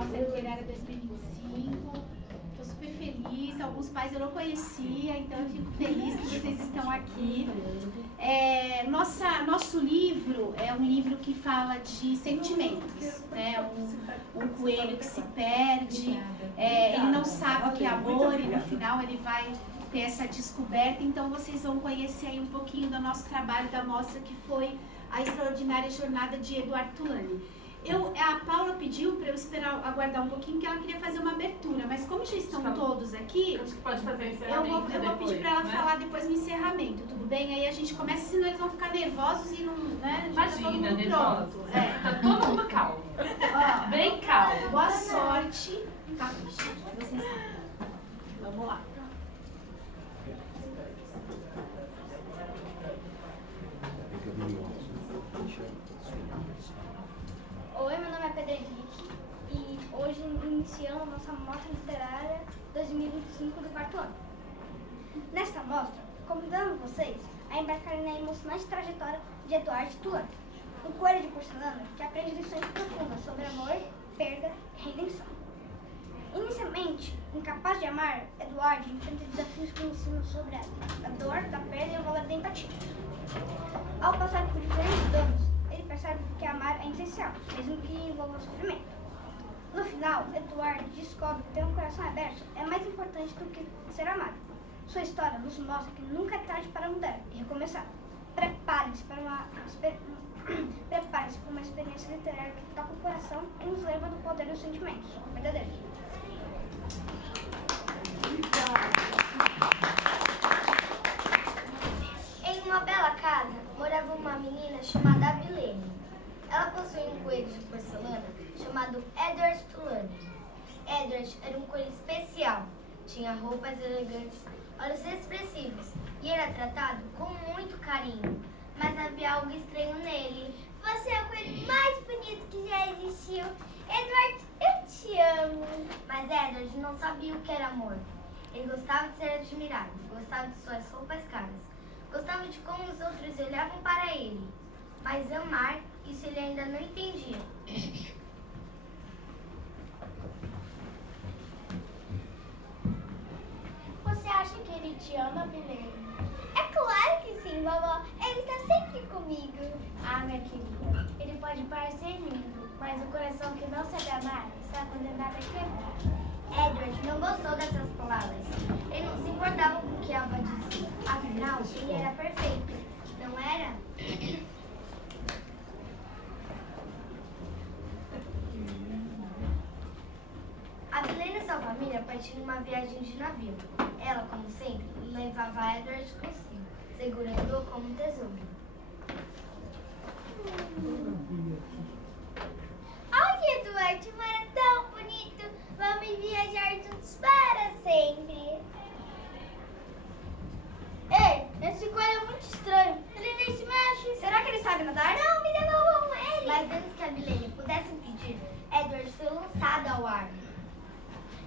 Mostra Literária 2025. Estou super feliz. Alguns pais eu não conhecia, então eu fico feliz que vocês estão aqui. Nosso livro é um livro que fala de sentimentos, né? Um coelho que se perde, ele não sabe o que é amor e no final ele vai ter essa descoberta. Então vocês vão conhecer aí um pouquinho do nosso trabalho da mostra, que foi a extraordinária jornada de Eduardo Tulane. A Paula pediu para eu aguardar um pouquinho, porque ela queria fazer uma abertura, mas como já estão todos aqui, acho que pode fazer encerramento eu vou pedir para ela falar depois no encerramento, tudo bem? Aí a gente começa, senão eles vão ficar nervosos e não, né? Imagina, nervoso. Tá todo mundo calmo. Bem calmo. Boa sorte. Capricha, vocês sabem. Vamos lá. Oi, meu nome é Pedro Henrique e hoje iniciamos a nossa Mostra Literária 2025 do quarto ano. Nesta mostra, convidamos vocês a embarcarem na emocionante trajetória de Eduardo Tulane, um coelho de porcelana que aprende lições profundas sobre amor, perda e redenção. Inicialmente, incapaz de amar, Eduardo enfrenta desafios que ensinam sobre a dor, da perda e o valor da empatia. Ao passar por diferentes danos, ele percebe que amar é essencial, mesmo que envolva sofrimento. No final, Eduardo descobre que ter um coração aberto é mais importante do que ser amado. Sua história nos mostra que nunca é tarde para mudar e recomeçar. Prepare-se para uma experiência literária que toca o coração e nos leva do poder dos sentimentos verdadeiros. Em uma bela casa, morava uma menina chamada Abilene. Ela possuía um coelho de porcelana chamado Edward Tulane. Edward era um coelho especial, tinha roupas elegantes, olhos expressivos e era tratado com muito carinho. Mas havia algo estranho nele. Você é o coelho mais bonito que já existiu. Edward, eu te amo. Mas Edward não sabia o que era amor. Ele gostava de ser admirado, gostava de suas roupas caras, gostava de como os outros olhavam para ele. Mas amar, isso ele ainda não entendia. Você acha que ele te ama, Bilene? É claro que sim, vovó. Ele está sempre comigo. Ah, minha querida, ele pode parecer lindo, mas o coração que não sabe amar está condenado a quebrar. Edward não gostou dessas palavras. Ele não se importava com o que Ava dizia. Afinal, ele era perfeito, não era? A Bilene e sua família partiram numa viagem de navio. Ela, como sempre, levava Edward consigo, segurando-o como um tesouro. Ai, Eduardo, o mar é tão bonito! Vamos viajar juntos para sempre! Ei, esse coelho é muito estranho. Ele nem se mexe. Será que ele sabe nadar? Não, me devolvam ele! Mas antes que a Bilene pudesse impedir, Edward foi lançado ao ar.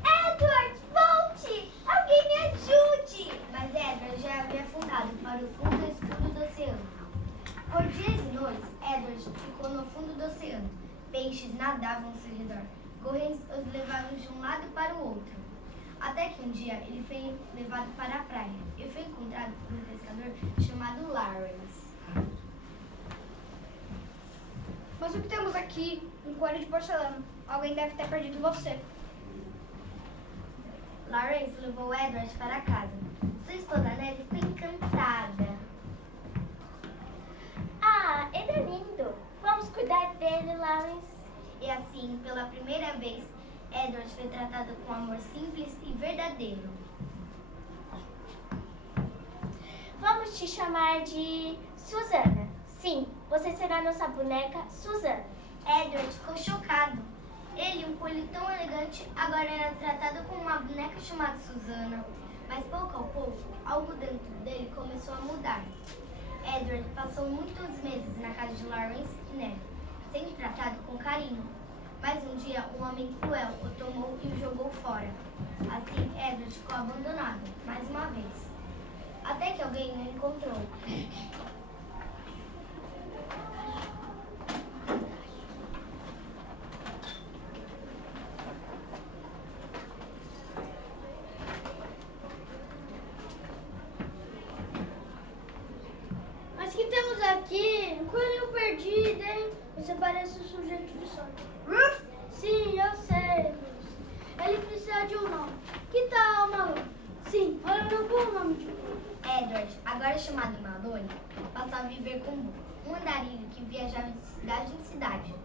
Edward, volte! Alguém me ajude! Mas Edward já havia afundado para o fundo escuro do oceano. Por dias e noites, Edward ficou no fundo do oceano. Peixes nadavam ao seu redor. Correntes os levavam de um lado para o outro. Até que um dia ele foi levado para a praia e foi encontrado por um pescador chamado Lawrence. Mas o que temos aqui? Um coelho de porcelana. Alguém deve ter perdido você. Lawrence levou Edward para casa. Sua esposa Nelly ficou encantada. Ah, ele é lindo. Vamos cuidar dele, Lawrence. E assim, pela primeira vez, Edward foi tratado com amor simples e verdadeiro. Vamos te chamar de Susana. Sim, você será nossa boneca Susana. Edward ficou chocado. Ele, um coelho tão elegante, agora era tratado como uma boneca chamada Susana. Mas pouco a pouco, algo dentro dele começou a mudar. Edward passou muitos meses na casa de Lawrence e Nelly, sendo tratado com carinho. Mas um dia, um homem cruel o tomou e o jogou fora. Assim, Edward ficou abandonado, mais uma vez. Até que alguém o encontrou. Você parece um sujeito de sorte. Sim, eu sei, Ruth. Ele precisa de um nome. Que tal Malone? Sim, olha um bom nome de Edward, agora chamado Malone, passou a viver com um andarilho que viajava de cidade em cidade.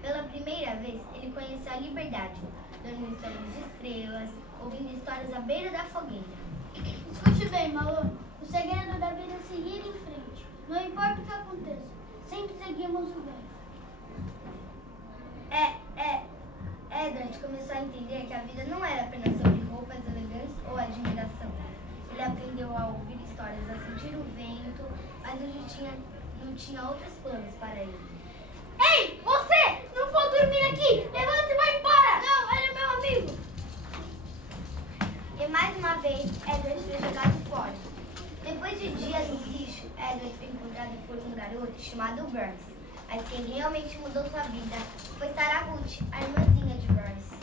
Pela primeira vez, ele conheceu a liberdade, dormindo sob as estrelas, ouvindo histórias à beira da fogueira. Escute bem, Malone. O segredo da vida é seguir em frente. Não importa o que aconteça. Sempre seguimos o bem. Edward começou a entender que a vida não era apenas sobre roupas elegantes ou admiração. Ele aprendeu a ouvir histórias, a sentir o vento, mas não tinha outros planos para ele. Ei, você! Não vou dormir aqui! Levanta e vai embora! Não, ele é meu amigo! E mais uma vez, Edward foi jogado fora. Depois de dias no lixo, Edward foi encontrado por um garoto chamado Bryce. Mas quem realmente mudou sua vida foi Sarah Ruth, a irmãzinha de Bryce.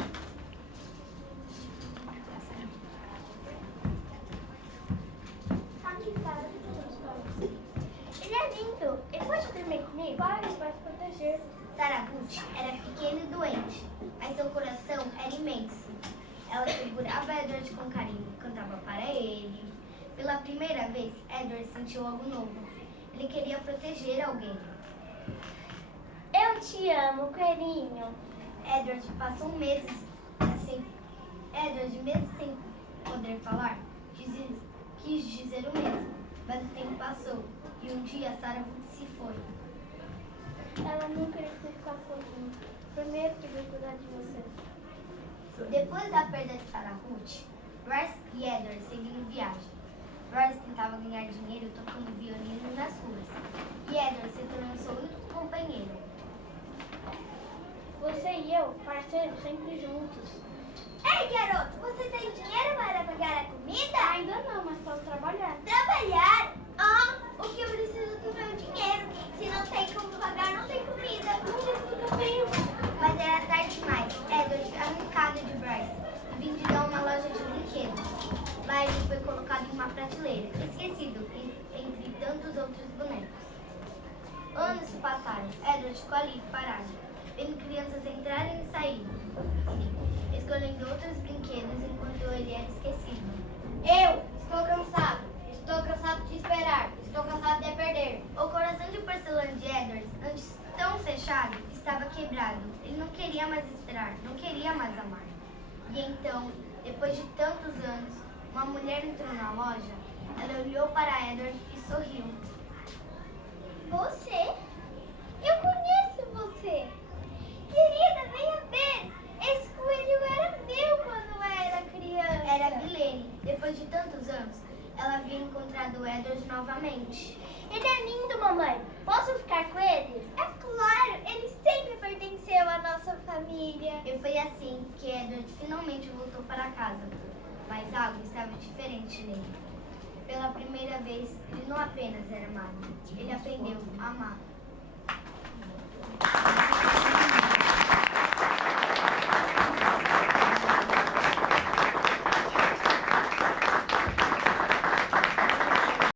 Ele é lindo! Ele pode dormir comigo? Vai, ele vai se proteger. Sarah Ruth era pequena e doente, mas seu coração era imenso. Ela segurava Edward com carinho, cantava para ele. Pela primeira vez, Edward sentiu algo novo. Ele queria proteger alguém. Eu te amo, coelhinho. Edward passou meses assim. Edward, mesmo sem poder falar, quis dizer o mesmo. Mas o tempo passou e um dia Sarah Ruth se foi. Ela nunca ia ficar sozinha. Prometo que vou cuidar de você. Depois da perda de Sarah Ruth, Bryce e Edward seguiram viagem. Bryce tentava ganhar dinheiro tocando violino nas ruas. E Edward se tornou seu único companheiro. Você e eu, parceiros, sempre juntos. Ei, garoto, você tem dinheiro para pagar a comida? Ainda não, mas posso trabalhar. Trabalhar? Ah, o que eu preciso do meu dinheiro? Se não tem como pagar, não tem comida. Tudo bem. Mas era tarde demais. Edward foi arrancado de Bryce e vendido a uma loja de brinquedos. Lá ele foi colocado em uma prateleira, esquecido entre tantos outros bonecos. Anos se passaram. Edward ficou ali, parado, vendo crianças entrarem e saírem, escolhendo outros brinquedos enquanto ele era esquecido. Eu estou cansado. Estou cansado de esperar. Estou cansado de perder. O coração de porcelana de Edward, antes tão fechado, estava quebrado. Ele não queria mais esperar, não queria mais amar. E então, depois de tantos anos, uma mulher entrou na loja. Ela olhou para Edward e sorriu. Você? Eu conheço você. Querida, venha ver. Esse coelho era meu quando eu era criança. Era Bilene. Depois de tantos anos, ela havia encontrado Edward novamente. Ele é lindo, mamãe. Posso ficar com ele? É claro, ele sempre pertenceu à nossa família. E foi assim que Edward finalmente voltou para casa. Mas algo estava diferente nele. Pela primeira vez, ele não apenas era amado, ele aprendeu a amar.